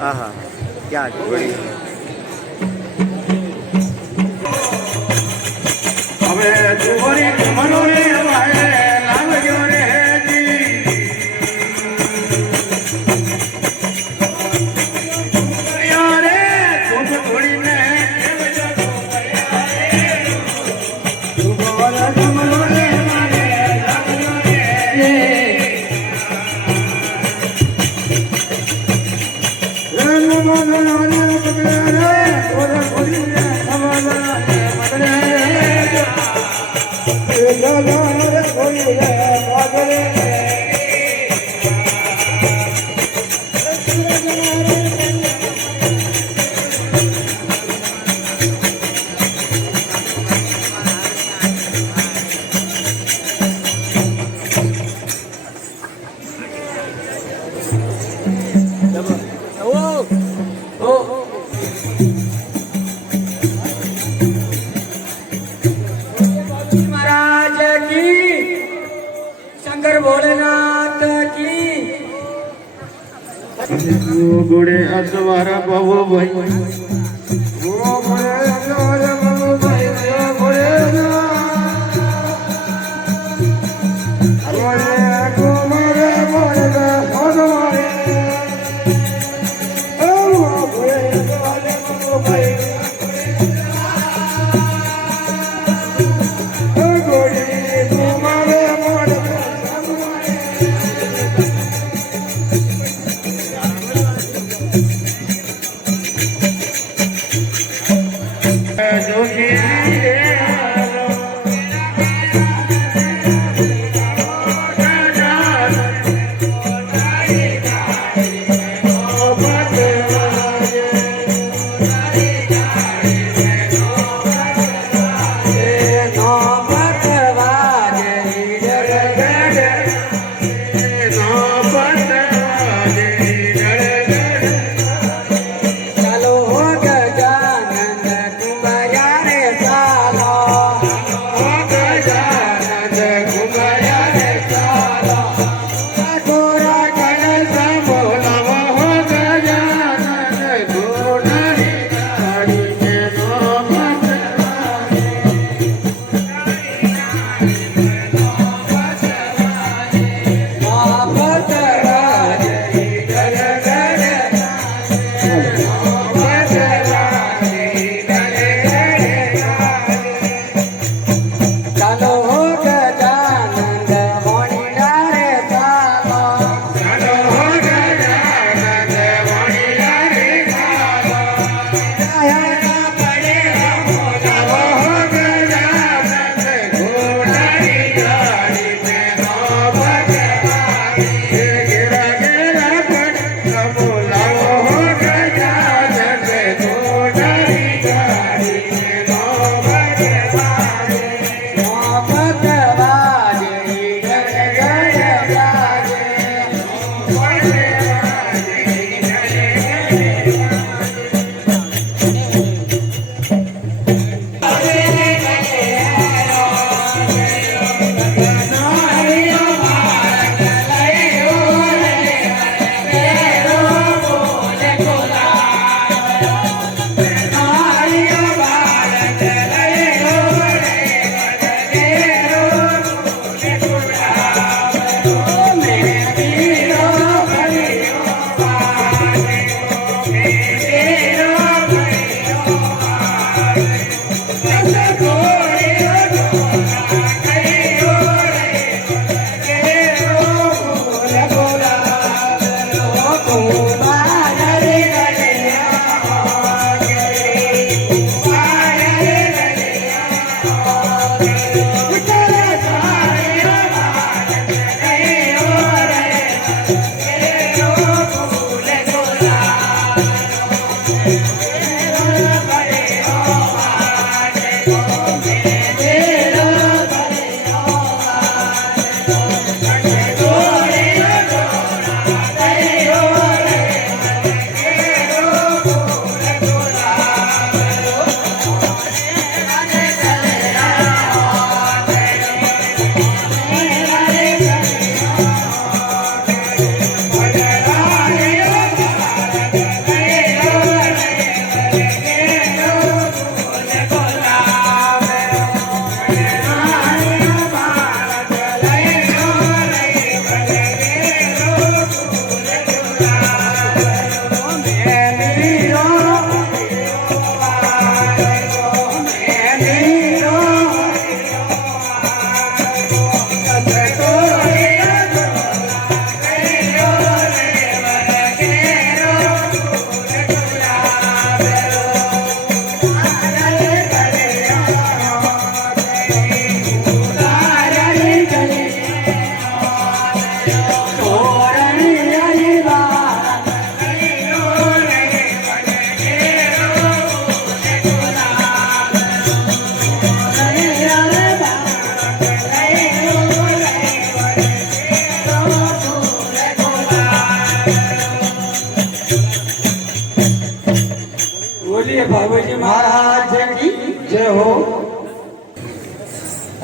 हाँ हाँ क्या बड़ी હવે તુવરી મનોરે વાળે લાવજો રે જી રે તું છોડીને કેવજો તું બોલા મનોરે વાળે લાવજો રે રન મનોરે પકડે ઓરે છોડીને સવાલા પકડે शंकर भोलेनाथ की गुड़े असवारा बाबू भाई वो गुड़े असवारा बाबू भाई गुड़े कुमारे बोले भगवान गुड़े असवारा बाबू भाई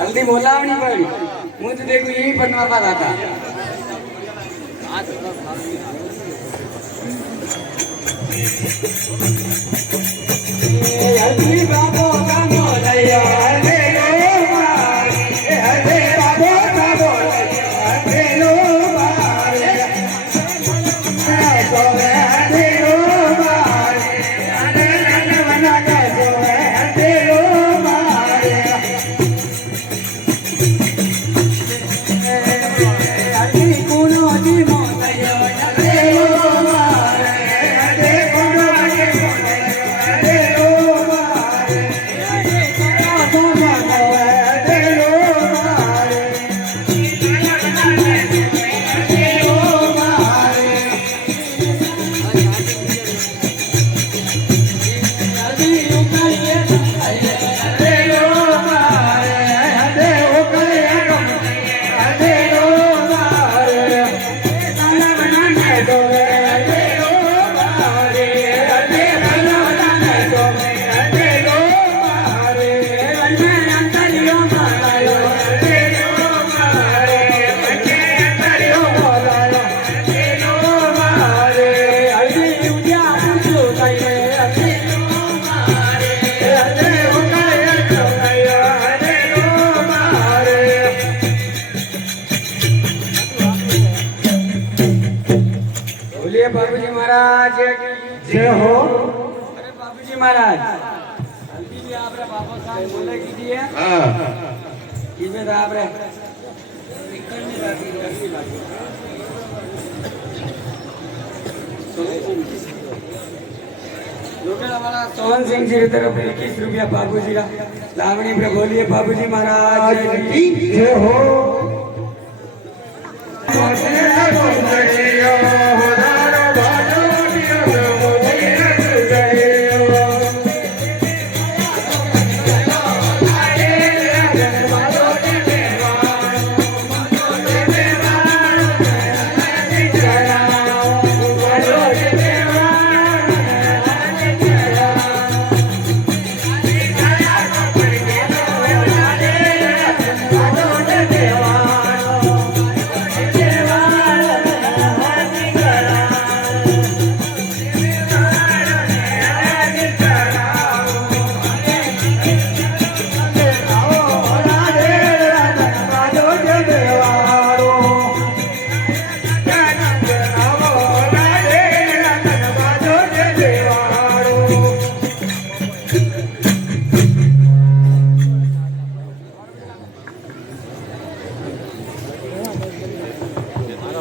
हल्दी बोलावनी पड़ी मुझे देखो यही बनवा पाता था हल्दी बाबो का मोलैया हल्दी लो मारे हल्दी बाबो का मोलैया हल्दी लो मारे हल्दी लो मारे हल्दी बना का जो है हल्दी लो मारे हल्दी कुनो दी मोलैया हल्दी लो मारे हल्दी कुनो दी बोलिए बाबूजी महाराज जय हो अरे बाबूजी महाराज हल्दी भी आप रे बाबा साहब बोले कीजिए हाँ कीजिए तो आप रे हमारा सोहन सिंह जी की तरफ 21 रुपया बाबूजी का लावणी पे बोलिए बाबूजी महाराज की जय हो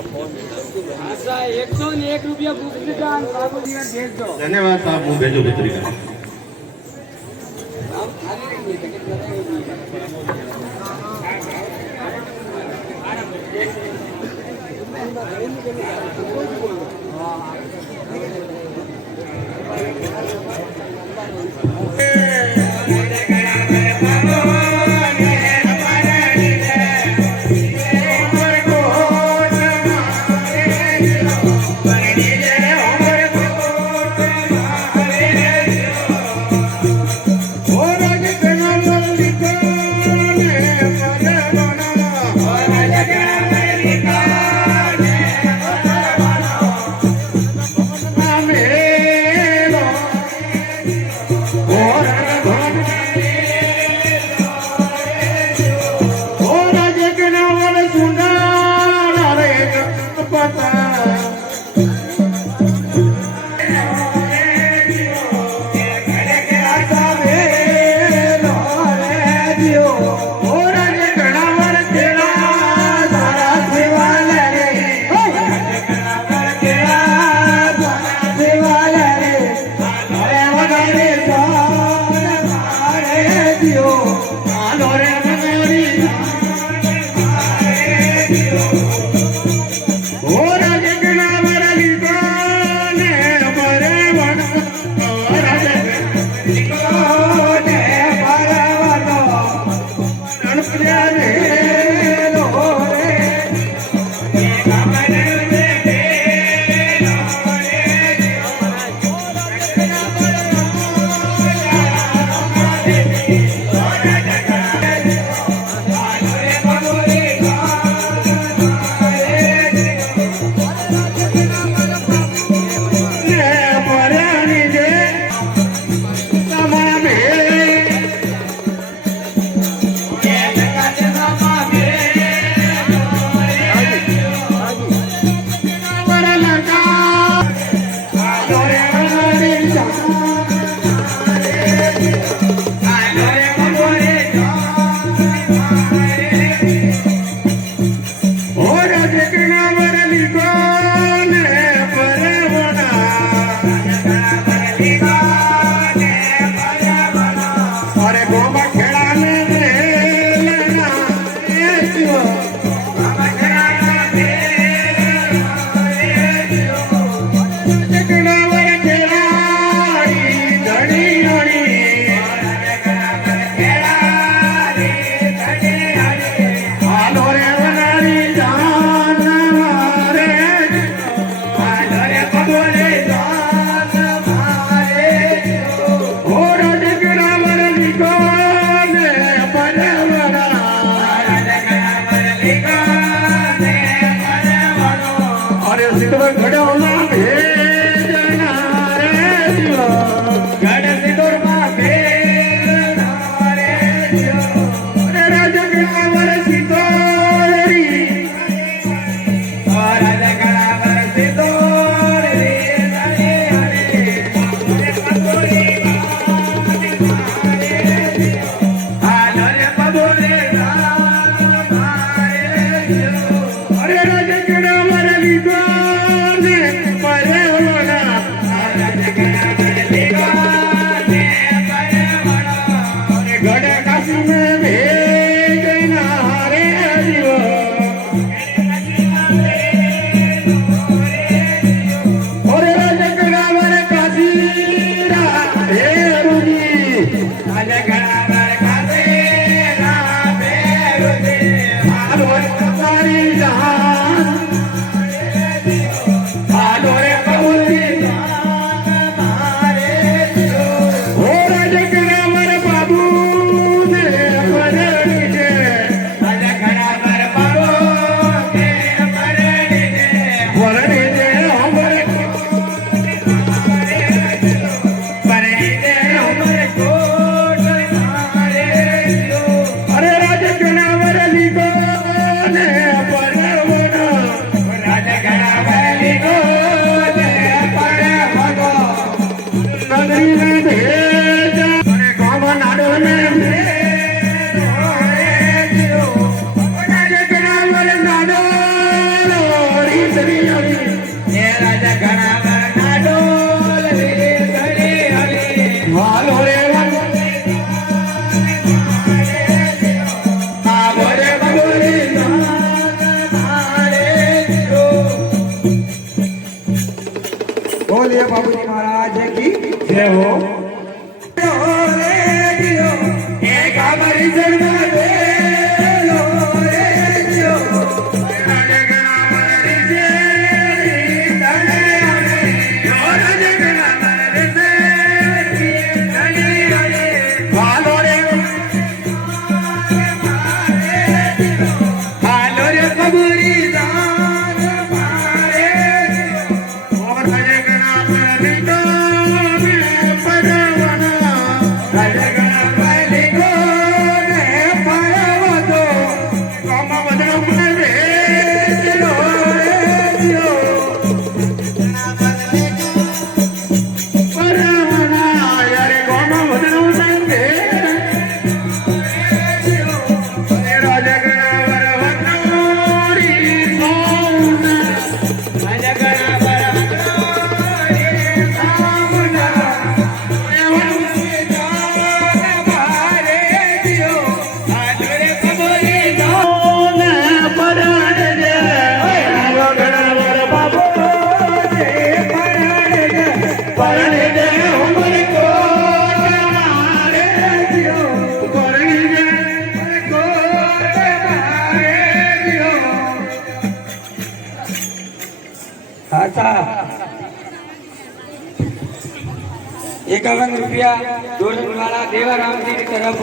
आशा 101 रुपया बुक दुकान बाबूजी ने भेज दो धन्यवाद साहब હું ભેજો ભેતરી हम खाली रहेंगे टिकट लगाएंगे મારી જાન હાલો રે કબૂલી ઓ રાજકણા મર બાબુ ને પરણી છે રાજકણા મર બાબુ ને પરણી છે પરણી છે અમર પરણી છે અમર કોટ મારે અરે રાજકણા મર લીધો ને પરવનો રાજકણા મર લીધો ને પરવનો નગરીને ભેજ અરે ગામ નાડો ને રાજકણા મર નાડો લોરી સરી હરી એ રાજકણા મર નાડો લોરી સરી હરી વાલો રે વાલો રે બબુરી बोलिए बाबूजी महाराज की जय हो एक हमारी जन्म दे लो रे जियो राजगणा मर से तने हरे राजगणा मर से तने हरे हालो रे बबुरी दान मारे और राजगणा मर लिखो ने परवना राजगणा मर लिखो ने परवतो कम बदन रे चलो रे जियो परवना यार कम बदन रे राजगणा मर एकावन रुपया दोलन वाला देवाराम जी की तरफ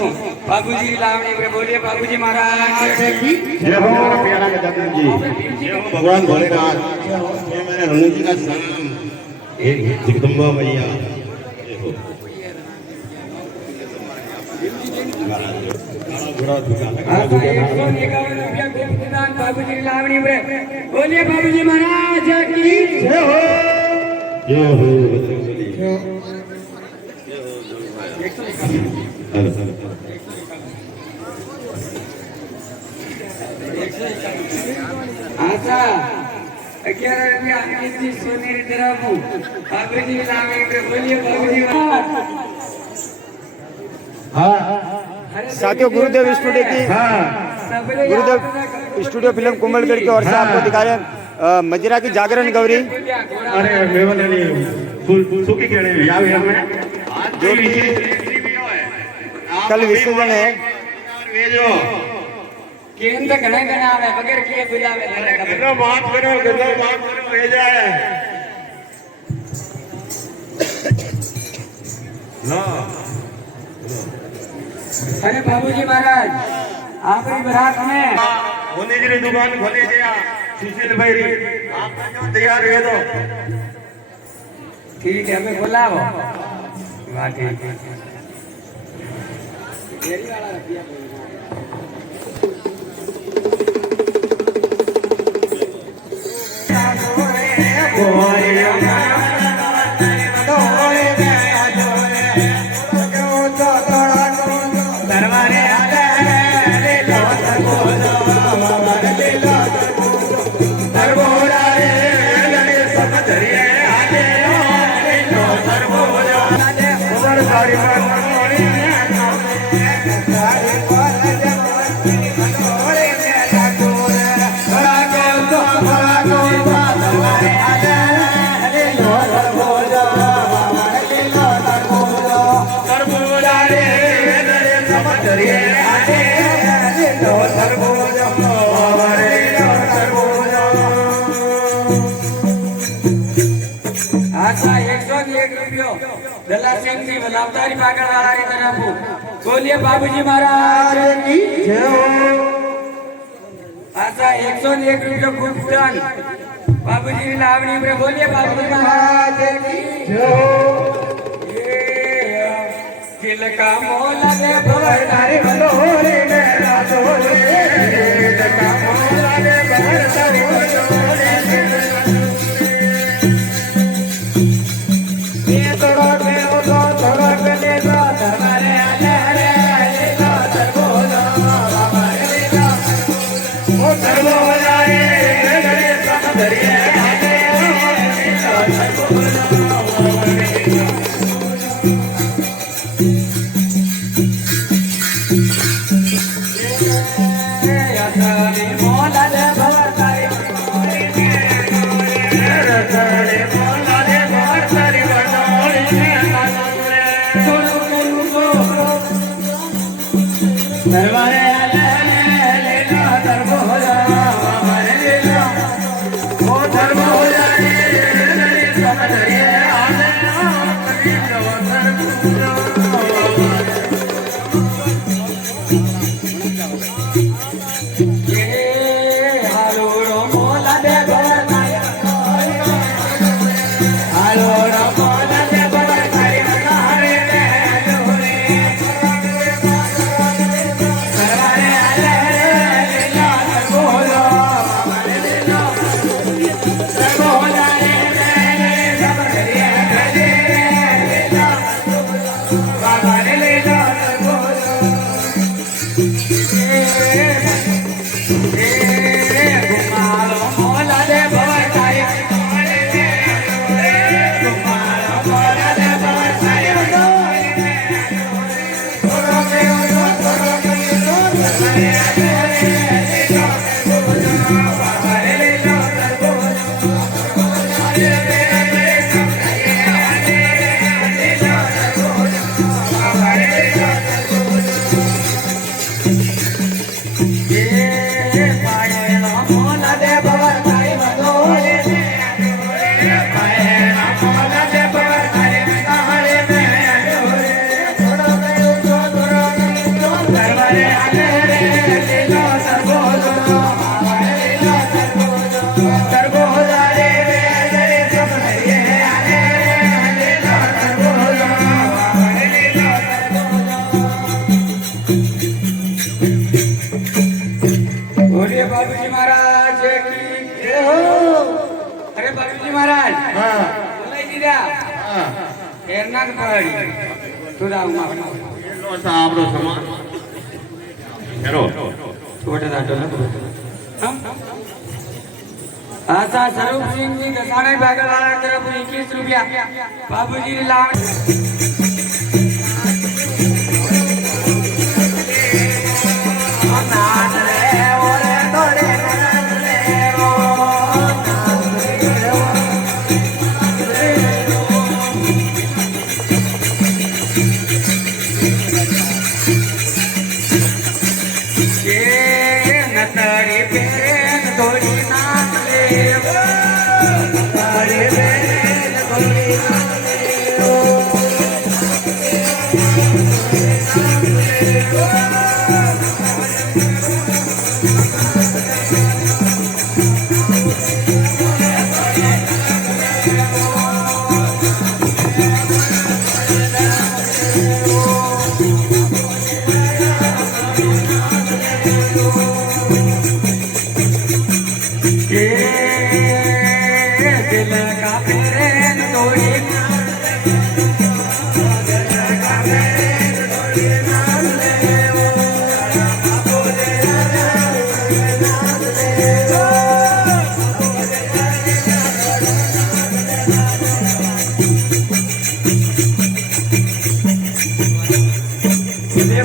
बाबूजी लावणी में बोलिए बाबूजी महाराज की जय हो हमारा प्यारा गजानन जी जय हो भगवान भोलेनाथ ये मैंने रणु जी का सलाम एक जगदम्बा मैया जय हो बड़ा दुकान एकावन रुपया गोपदान बाबूजी लावणी में बोलिए बाबूजी महाराज की जय हो बजरंगबली आशा 11 रुपया अंकित सोनेरी तरफ बाबूजी लावणी में बोलिए बाबूजी हाँ साथियों गुरुदेव स्टूडियो की गुरुदेव स्टूडियो फिल्म कुंभलगढ़ की ओर से आपको दिखा रहे हैं मजरा की जागरण गौरी अरे मेवननी फूल सुकी केड़े यावे हमें जो कि कल विसर्जन है भेजो केंद्र घणे घणे आवे बगैर किए बुलावे गंदा माफ करो भेजा है ना अरे बाबूजी महाराज आपरी बारात में होने जी दुकान खोले छे सुशील भाई री आप जो तैयार है तो ठीक है हमें बुलाओ वाह ठीक है डेरी वाला रुपया सत्संग जी लाभदारी पागल वाला की तरफ बोलिए बाबूजी महाराज की जय हो। आशा 101 रुपये खूब टन बाबूजी की लावणी में बोलिए बाबूजी महाराज की जय हो। दिल का मोला दे भवतारी बलोरे मेरा डोले, दिल का मोला दे भवतारी बलोरे ये तोड़ा के उलो तोड़ा के ले लो तुम्हारे आले रे ले लो तरबोला हमारे ले लो ओ तरबोला रे रे समदरिया ले लो तरबोला दरबारे ले लो तरबोला हमारे ले लो ओ तरबोला रे समदरिया ले लो तरबोला बोलिए बाबूजी महाराज की जय हो। अरे बाबूजी महाराज बोलाई दीदा एरनाथ पहाड़ी तू जाऊ माफना લો સાબરો સમાન હેરો छोटे दाटो ना आशा स्वरूप सिंह जी गसाना बागल वाला तरफ 21 रुपया बाबूजी ने लाव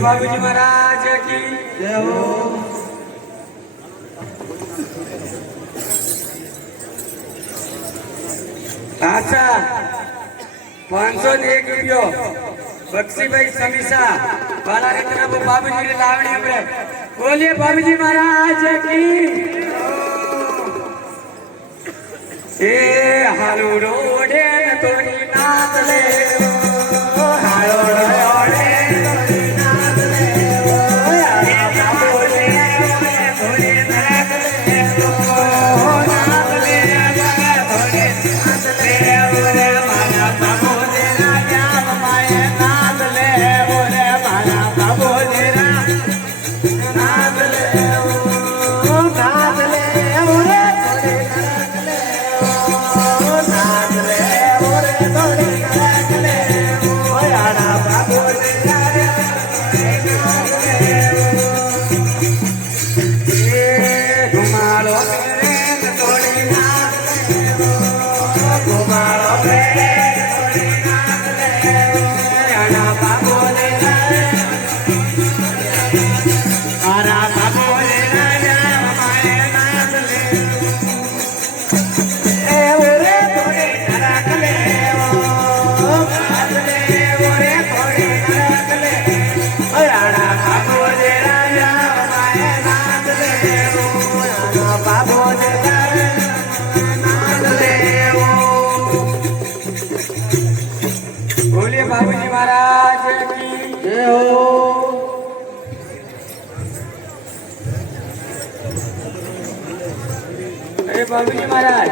बाबूजी महाराज की जय हो। अच्छा 501 रुपयो बक्सीभाई समीसा वाला की तरफ बाबूजी ने लावणी हमरे बोलिए बाबूजी महाराज की ए हालू रोडे तोड़ी नाच ले बाबूजी महाराज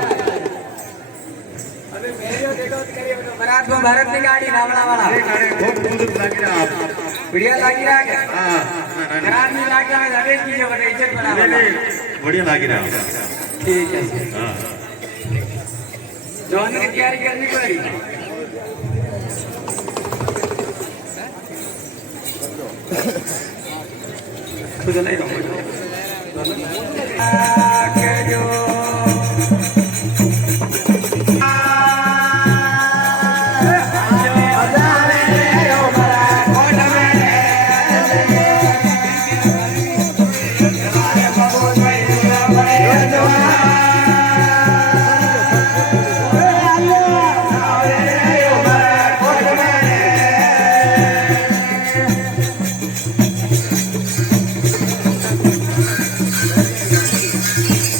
अबे मेरे देखो करिए तो बरात में भारत की गाड़ी रावणा वाला बहुत सुंदर लागी रहा आप बढ़िया लागी रहा क्या हाँ ग्राम में लागी रहा दहेज की जो बने इज्जत बना वाला बढ़िया लागी रहा ठीक है हाँ जवान की तैयारी करनी पड़ेगी खुद नहीं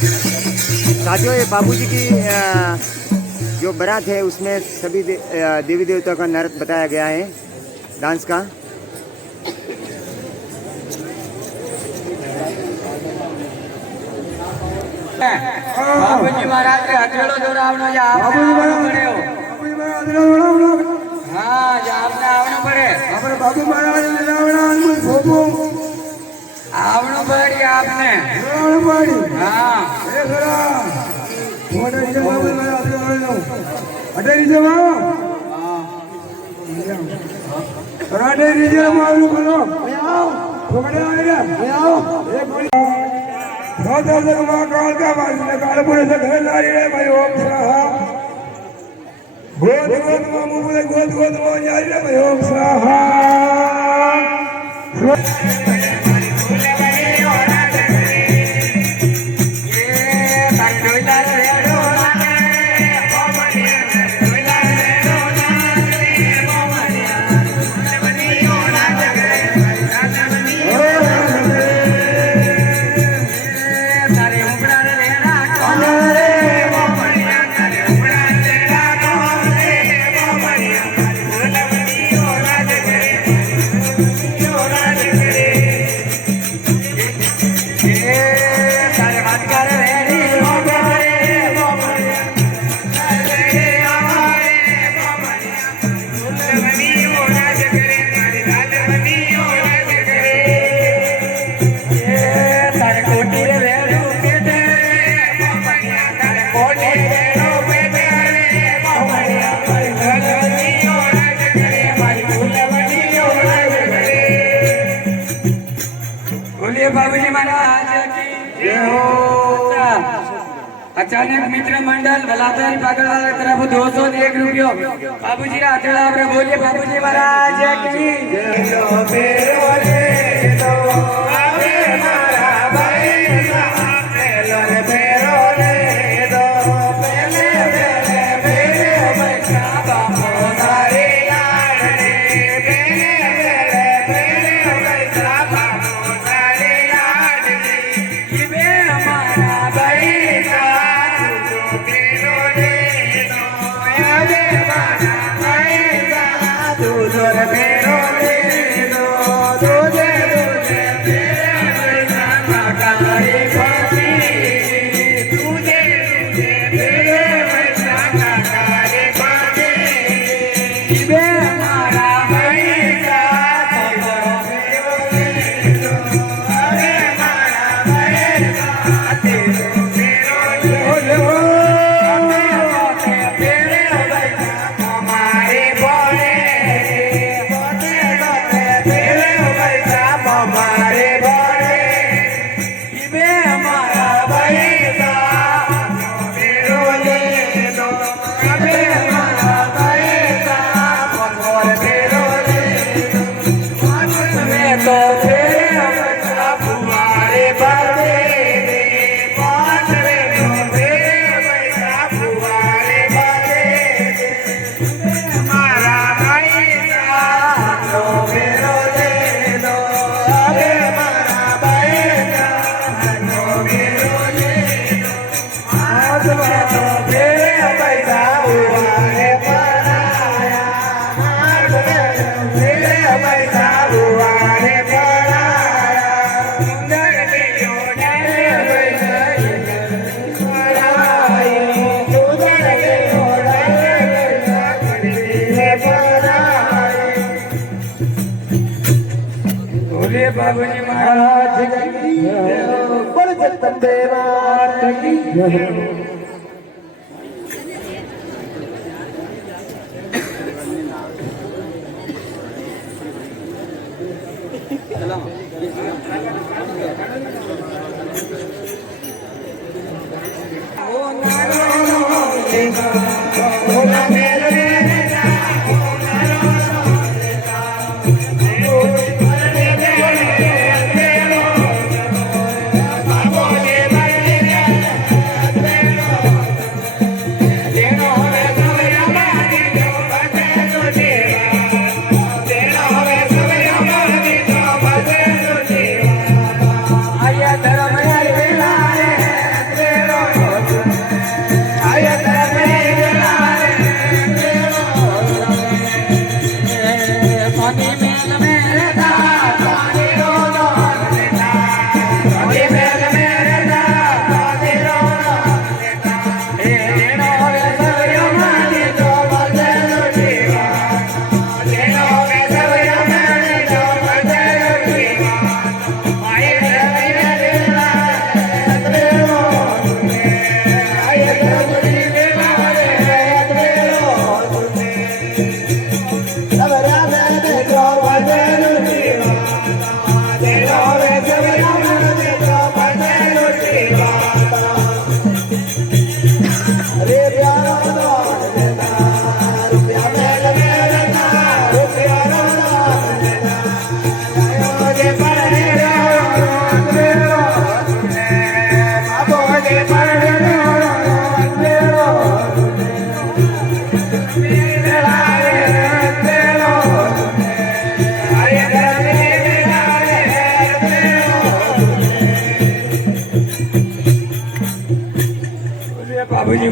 साथियों, ये बाबूजी की जो बारात है उसमें सभी देवी देवताओं का नृत्य बताया गया है, डांस का। बाबूजी महाराज के हथेलो दौड़ावनो जा आपने आवनो पड़े हो हाँ जा आपने आवनो पड़े આપણે બાબુ મહારાજ રાવણા ભોગો आवनो पड़ी आपने રાવણ પાડી हाँ એ ખરા મોટે જવાબ મહારાજ રાવણનો અટેરી જવા અટેરી જવા મારું કરો આવ ખોડે આયા આવ એક ગોળી સાદા જગમાં કાળ કા બાજુ ને કાળ પૂરે से घर लारी रे भाई ओम स्वाहा गोद गोद मामू बोले गोद गोद मो जारी रे भाई ओम स्वाहा बाबूजी महाराज की जय हो। अचानक मित्र मंडल भलातारी पागल वाला तरफ 201 रुपयो बाबूजी रा हथेला आपरे बोलिए बाबूजी महाराज की जय हो। मेरे वाले तो आवे मारा भाई साहब ले मेरो ले दो पहले मेरे मेरे बच्चा बापो सारे यार रे पहले मेरे मेरे बच्चा बापो सारे यार रे ये हमारा भाई साहब जो मेरो ले दो आवे मारा भाई साहब जो मेरो ले दो બાબુજી મહારાજ કી જય બોલ જગદંબે માત કી જય બાબુજી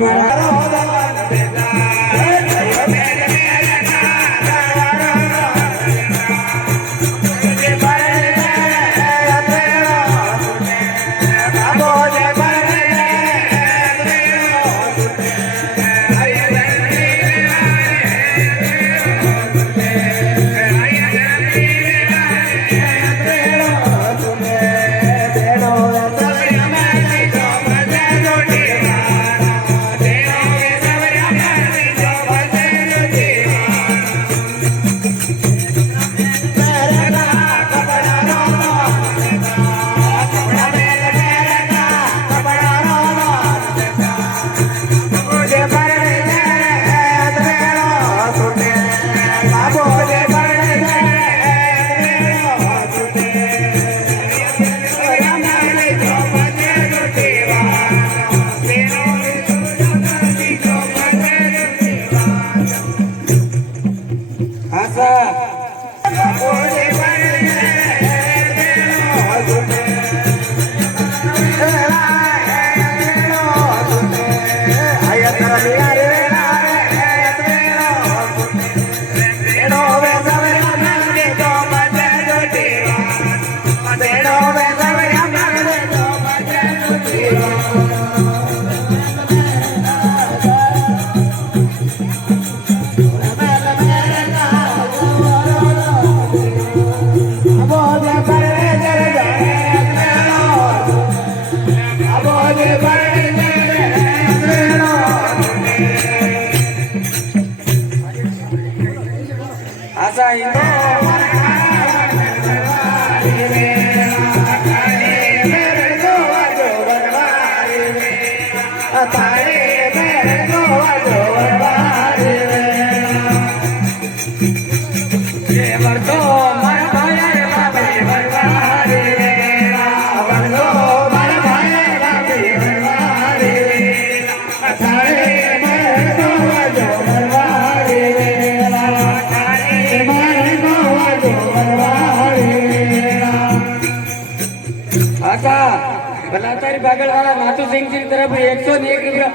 बलातारी बागल वाला नाथू सिंह जी की तरफ 101 रुपया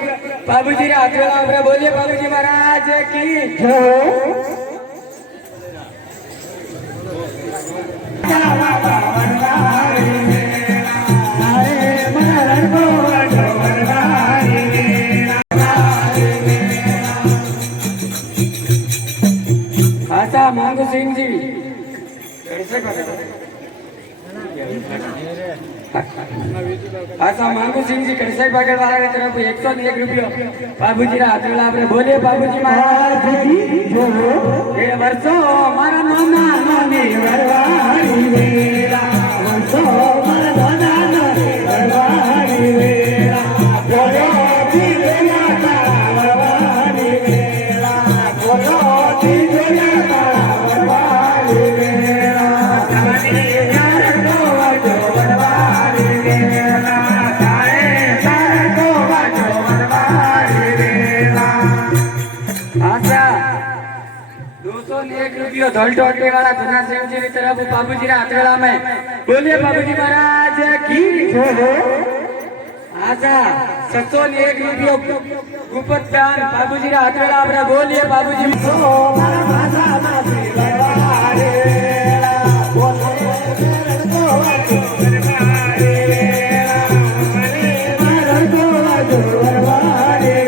बाबूजी ने हाथ में हमरा बोलिए बाबूजी महाराज की आशा मांगू सिंह जी कैसे आशा मांगू सिंह जी कड़साई बागड़ वाला की तरफ 101 रुपया बाबूजी रा हाथला आपरे बोले बाबूजी महाराज की जो ये वर्षो मारा मामा नानी वरवाड़ी वेला वर्षो मारा नाना नानी वरवाड़ी वेला बोलो दिले माता वरवाड़ी वेला बोलो दिले माता वरवाड़ी वेला नानी यार को जो वरवाड़ी वेला रुपया धौल टोटे वाला धना सिंह जी की तरफ बाबूजी रा हाथला में बोलिए बाबूजी महाराज की आशा 701 रुपया गुपत दान बाबूजी रा हाथला आपरा बोलिए बाबूजी मारा भाषा मासी बरवारे बोले तो बरवारे मने मारा तो बरवारे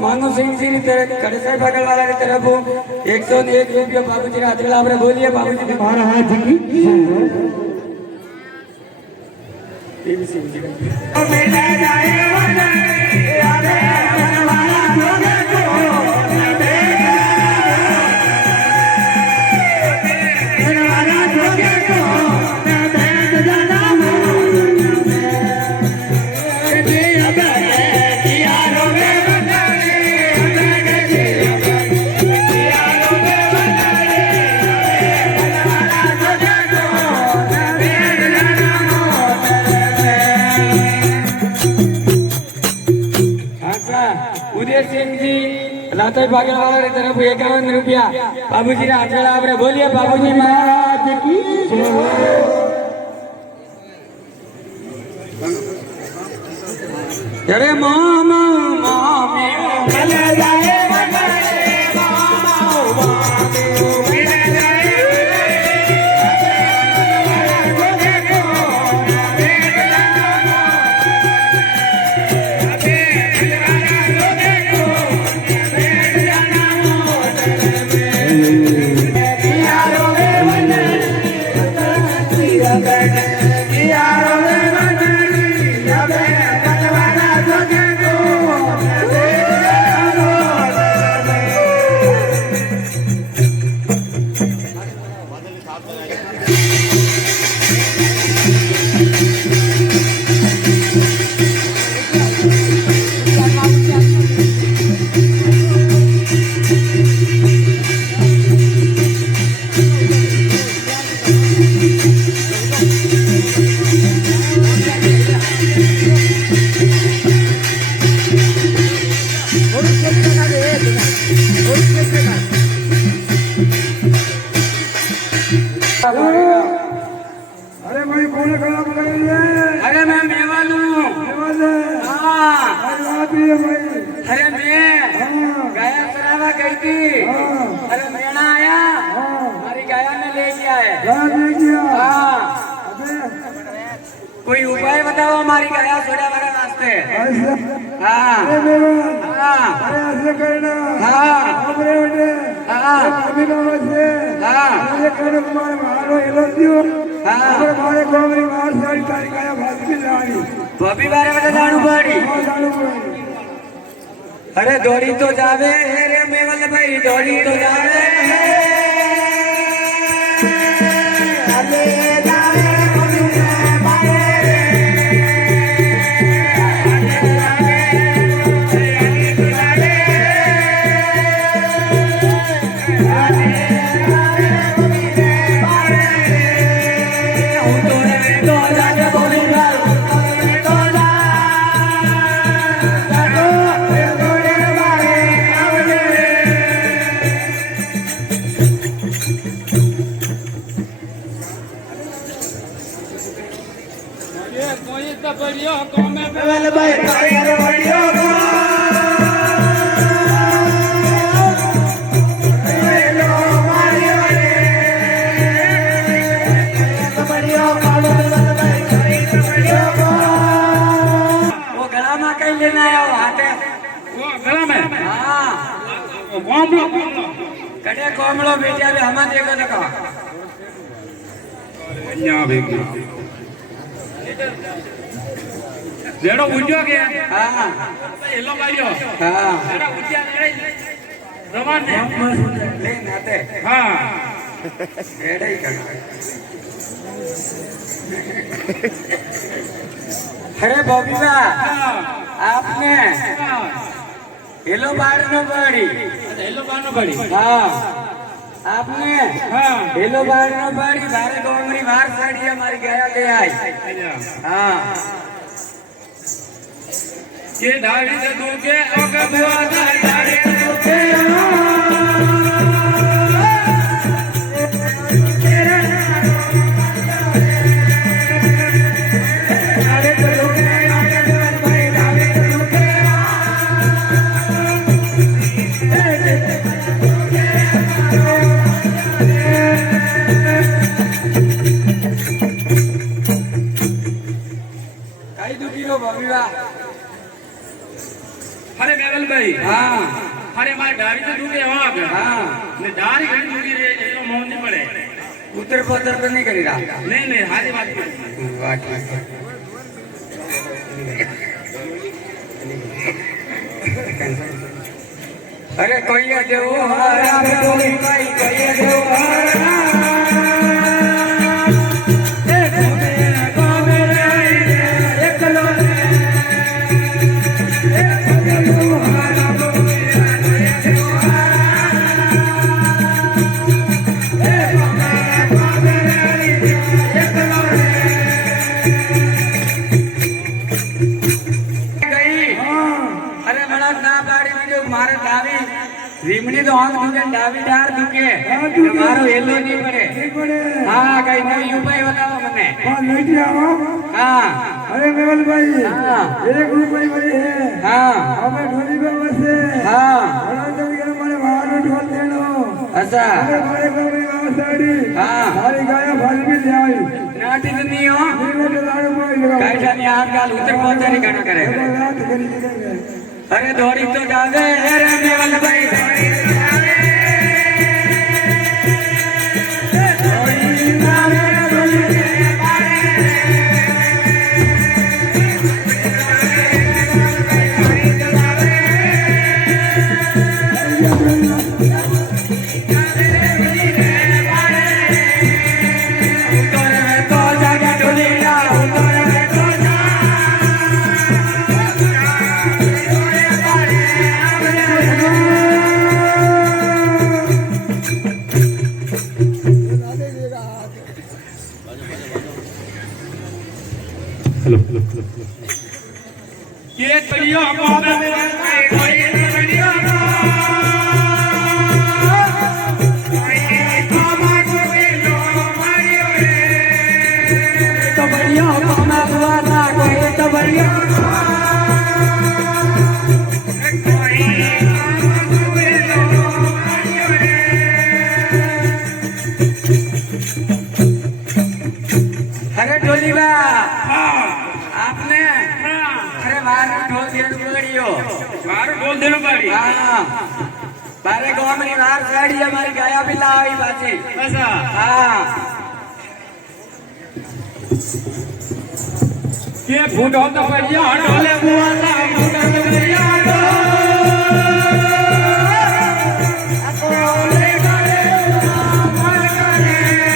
मानव सिंह जी की तरफ कड़साई बागड़ वाला की तरफ 101 रुपया बाबूजी रा हाथला आपरे बोलिए बाबूजी महाराज की सिंह जी मेला जाए आवे वाला लोगे को वाला लोगे को बैठ जाना उदय सिंह जी लातोई बागड़ वाला की तरफ 51 रुपया बाबूजी रा हाथला आपरे बोलिए बाबूजी महाराज की अरे मामा मामी मिल जाए मामा मामी मिल जाए अरे भाई कौन खड़ा बताइए अरे मैं मेवालू अरे मैं गाया चरावा गई थी अरे मेणा आया हमारी गाया ने ले गया है हाँ कोई उपाय बताओ हमारी गाया छोड़ा वाला रास्ते हाँ हाँ ऐसे करना हाँ हाँ बबी बारे में जाणू पड़ी अरे दौड़ी तो जावे रे मेवल भाई दौड़ी तो जावे वो गला में कहीं लेना आया वो हाथे वो गला में हाँ कोमलो कटे कोमलो बेटिया भी हमें देखो तो कहा અહીંયા ભેગી જેડો ઉડ્યો કે हाँ એલો માર્યો हाँ જેડો ઉડ્યા ને રવાન ને ले नाते હા रेडे ही करना अरे बॉबी बा आपने हेलो बार नो बड़ी એલો બાનો પડી हाँ आपने હા हेलो बार नो बड़ी बारे डोंगरी बाहर साड़ी हमारी गया ले आई हाँ કે ડાળી દે તું કે ઓકે બુઆ ડાળી દે તું કે कई दुखी लो बॉबी बा અરે મેવલ ભાઈ हाँ અરે મારી ડાળી દે તું કે વાગ हाँ ને ડાળી ઘણી દૂરી રે એલો મોન ની પડે उतर पत्थर तो नहीं करी रहा નહીં નહીં હારી વાત કરી वाह ठीक है अरे कोई देव हरा कोई भाई कोई देव हरा अरे बड़ा ना बाड़ी वीडियो मारे डावी રીમણી તો આંખ દુકે ડાવી ડાર દુકે મારો હેલો નહીં પડે હા કઈ નવી ઉપાય બતાવો મને नहीं आओ હા अरे मेवल भाई हाँ। एक रुपये भाई है હા हमें ढोली पे बसे હા बड़ा तो ये हमारे बाहर में ढोल देनो અચ્છા अरे बड़े बड़े गांव साड़ी हाँ। सारी गाय फल भी ले आई નાટી તો નહીં હો नीले के लाड़ में लगा કાઈઠાની આમ ગાલ ઉતર પહોંચે નહીં કાનો કરે रात करी देंगे અરે દોડી તો જાવે રે મેવલ ભાઈ દોડી તો જાવે કે કડિયો અમારે કોઈ કડિયો તો બળિયો કોમા બુઆ ના કોઈ તો બળિયો अरे ढोली बा आपने अरे बाहर ढोल दिया पकड़ियो મારું બોલ દેણું પડી हाँ बारे गाँव में बाहर साड़ी हमारी गाया भी लाई बाजी અચ્છા हाँ કે ફૂટો તો પડિયો ઢોલે બુઆ ના ફૂટો તો પડિયો अकोले करे मन करे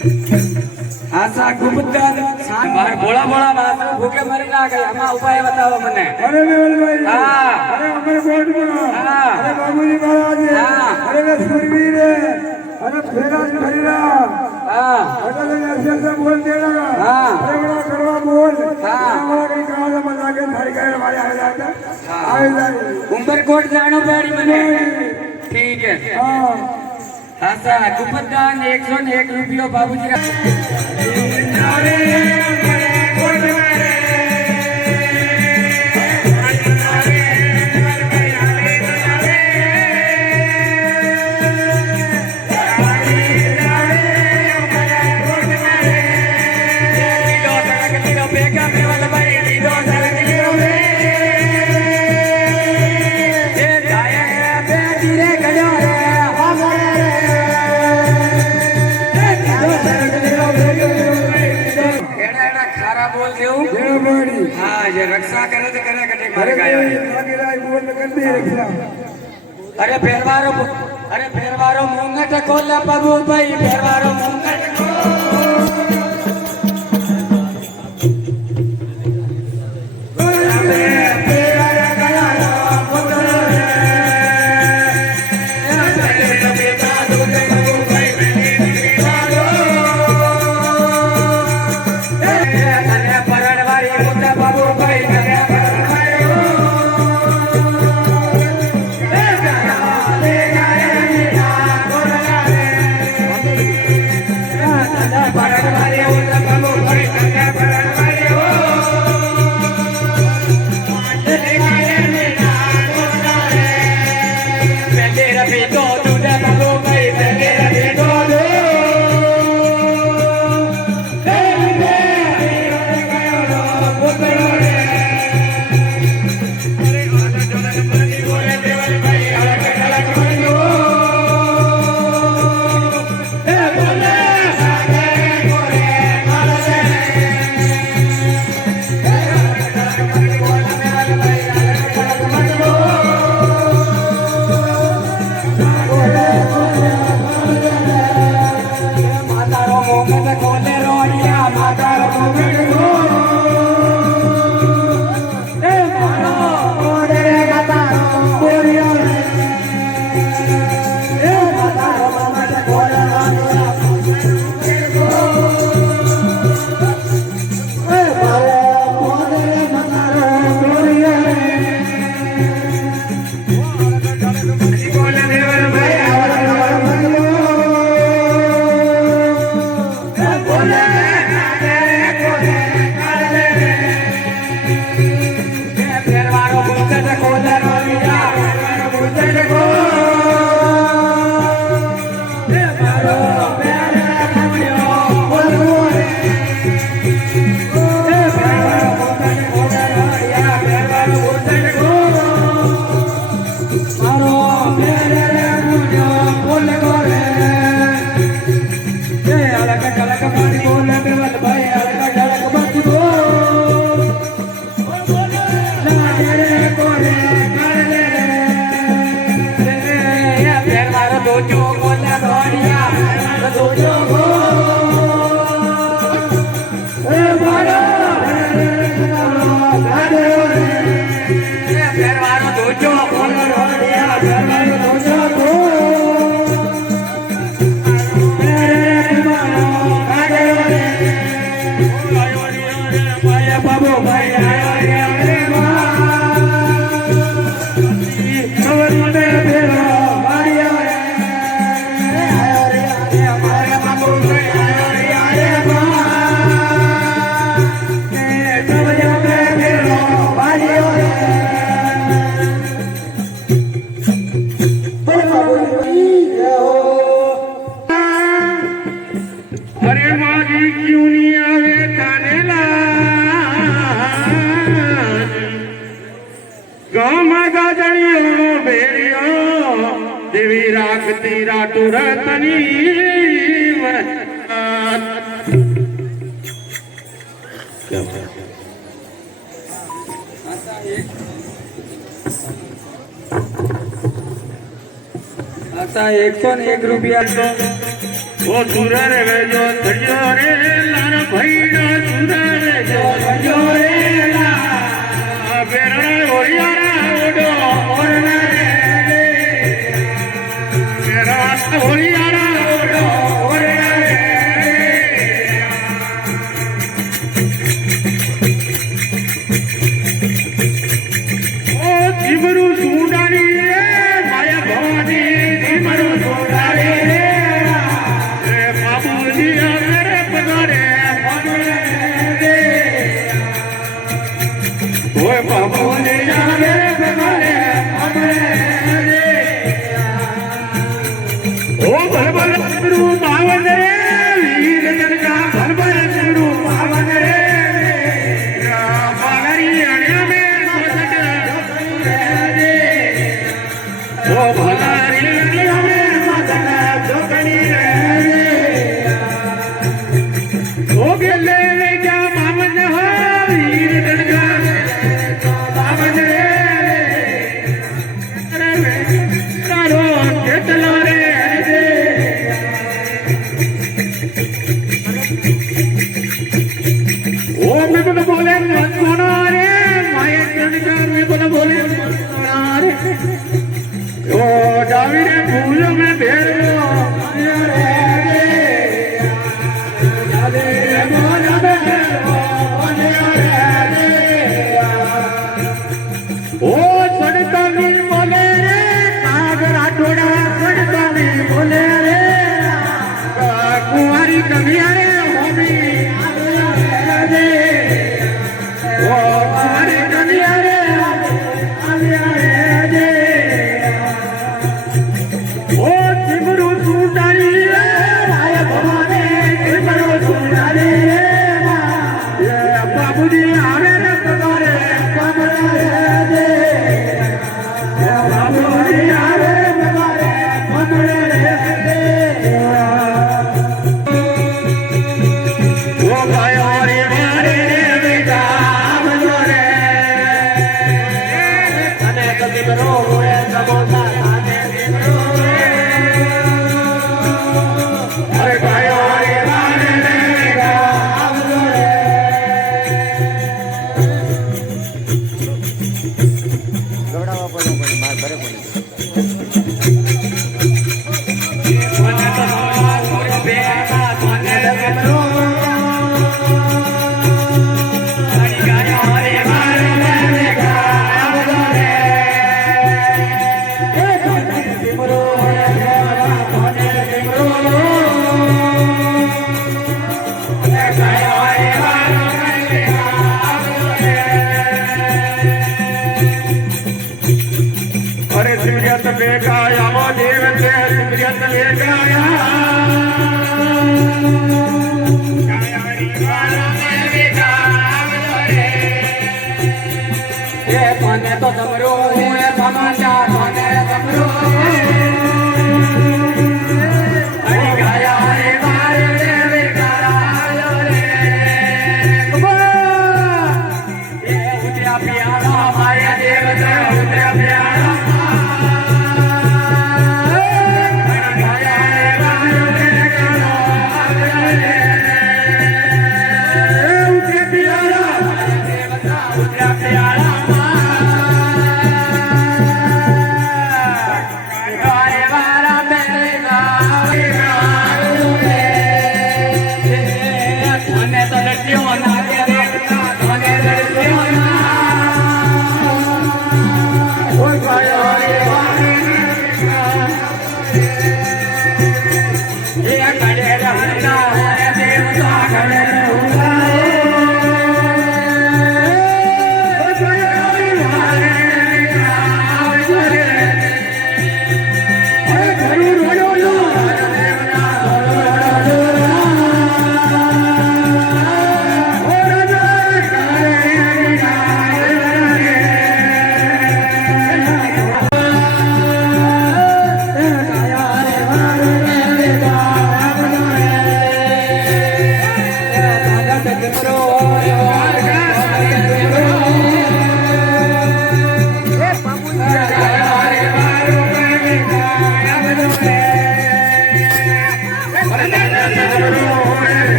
આશા ગુપ્તદાન માર ભોળા ભોળા માણસો ભૂખે મરી ના ગઈ આમાં ઉપાય બતાવો મને અરે મેવલભાઈ હા. અરે અમર કોટમાં હા. અરે બાબુજી મહારાજ હા. અરે વે સુરવીર અરે ફેરાજ ખરીરા હા અરે ऐसे बोल देना हाँ. अरे बड़ा करवा बोल हाँ. हमारा कहीं कहा मजा के थारी का हमारे आ जाता आ जाए ઉંબરકોટ જાણો પડી મને ઠીક હે हाँ આશા ગુપ્તદાન 101 રૂપિયો બાબુજી बोल देऊ जय बड़ी हाँ ये रक्षा करे तो करे कटे मारे अरे गाया आगे राय बोल कर दे रखना अरे फेरवारो मुंगट खोला बाबू भाई फेरवारो मुंगट अरे मागी क्यों नहीं आवे ताने गाँव में गाजड़ियों बेड़ियों देवी राखती राटू रतनी आता 101 રૂપિયા તો ઓ સુરર વેજો ધર્યો રે લાર ભાઈનો સુરર વેજો ધર્યો રે લા બેરણા ઓરિયારા ઓડો ઓરના રે બેરણા ઓરિયારા ઓડો ઓરના રે ઓ જીમરું સુડાની રે માયા ભવાની જીમરું સુડાની રે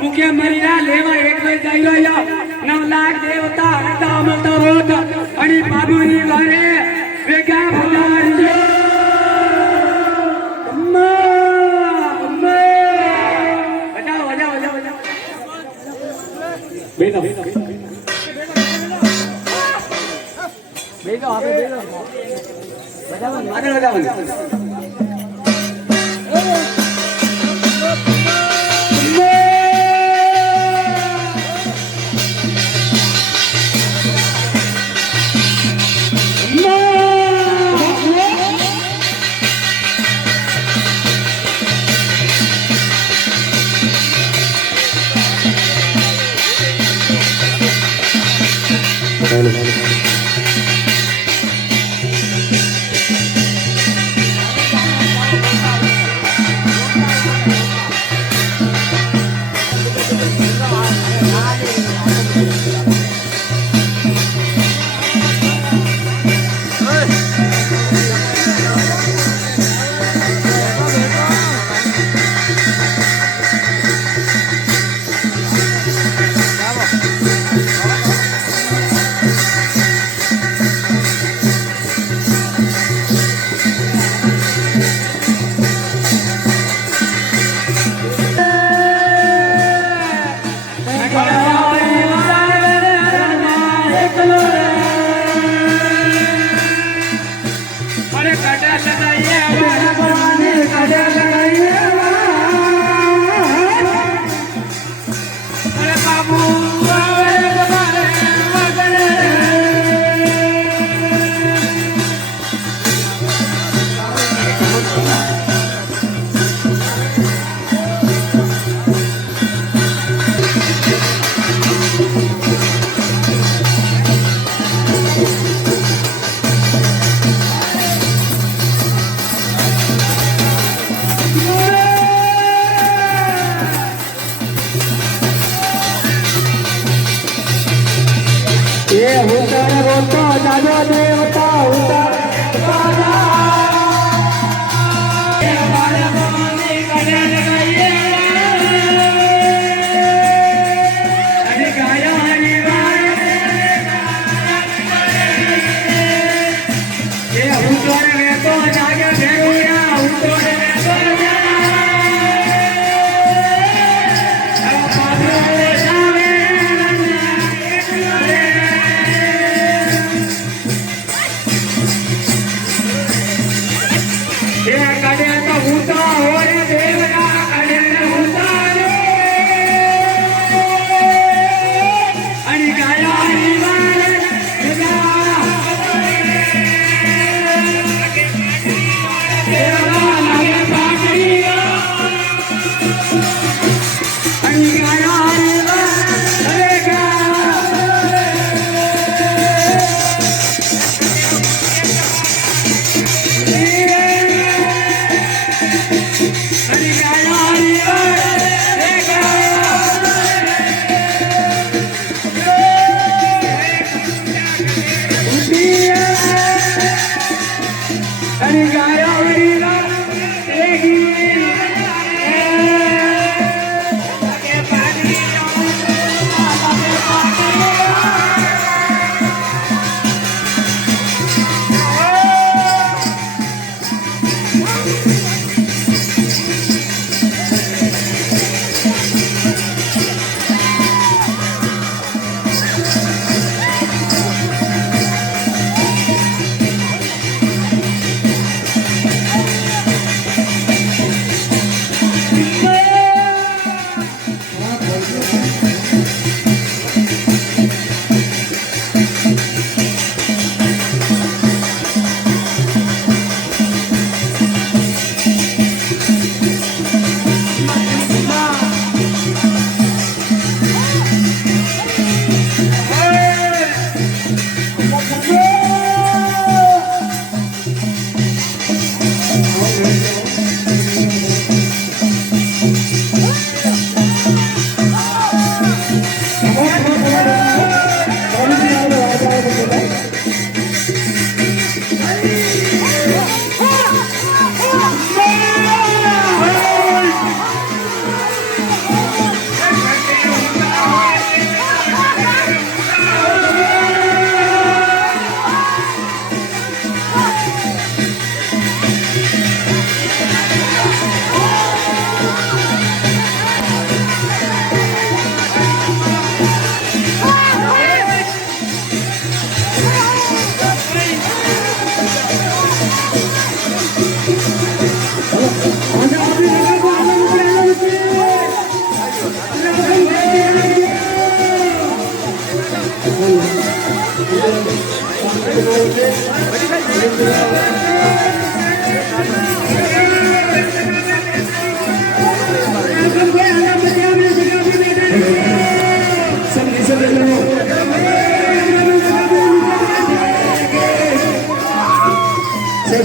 મુખ્ય મરીના લેવા એટલે જઈ રહ્યા 9 લાખ દેવતા હતા અમલતા રોત અને બાબુની વારે વેગા ભગારી બેનો આપણે બેનો બજાવવાનું આગળ બજાવવાનું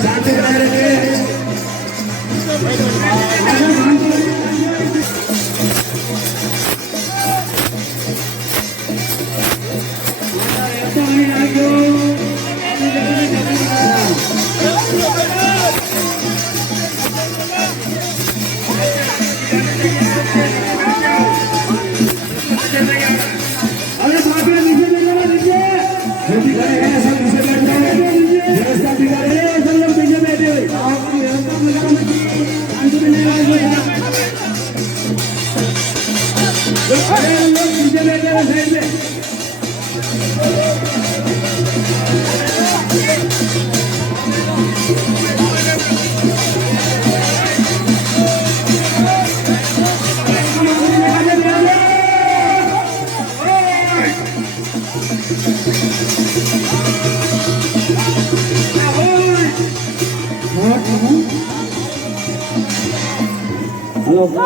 शांति बनाए रखिए। Hello.